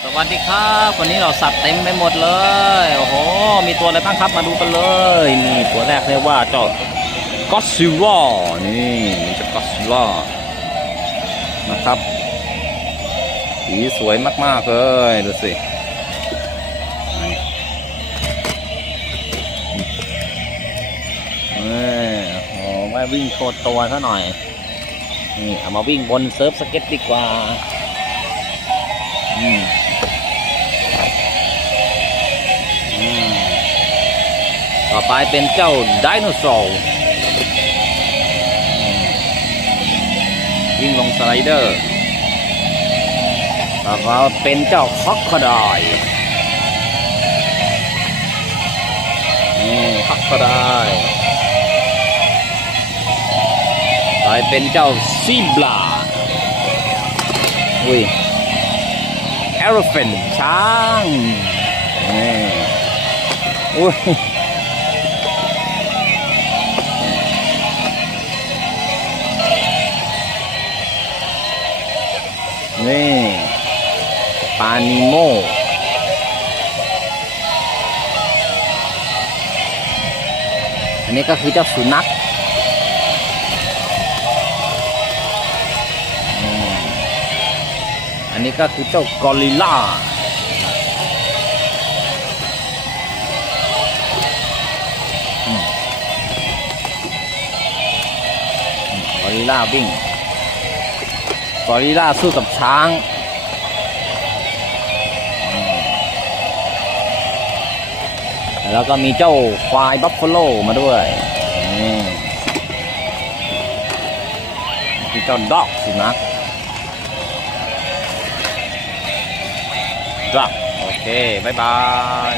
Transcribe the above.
สวัสดีครับวันนี้เราสัตว์เต็มไปหมดเลยโอ้โหมีตัวอะไรบ้างครับมาดูกันเลยนี่ตัวแรกเรียกว่าเจ้าก็ซิล่านี่เจ้าก็ซิล่านะครับสีสวยมากๆเลยดูสิเอ้โอ้โหมาวิ่งโชว์ตัวซะหน่อยนี่เอามาวิ่งบนเซิร์ฟสเก็ตดีกว่าอื ต่อไปเป็นเจ้าไดโนเสาร์วิ่งลงสไลเดอร์ต่อไปเป็นเจ้าคอกคอดอยนี่คอกคอดอยต่อไปเป็นเจ้าซีบลาอุ้ย e l e p h a n t ช้างนี่อุ้ย ปานิโมอันนี้ก็คือเจ้าสุนัขอันนี้ก็คือเจ้ากอริลลาอืมอืมกอริลลาวิ่งกอริลลาสู้กับช้าง แล้วก็มีเจ้าควายบัฟฟาโลมาด้วยนี่มีเจ้าด็อกสุนัขครับโอเค บ๊ายบาย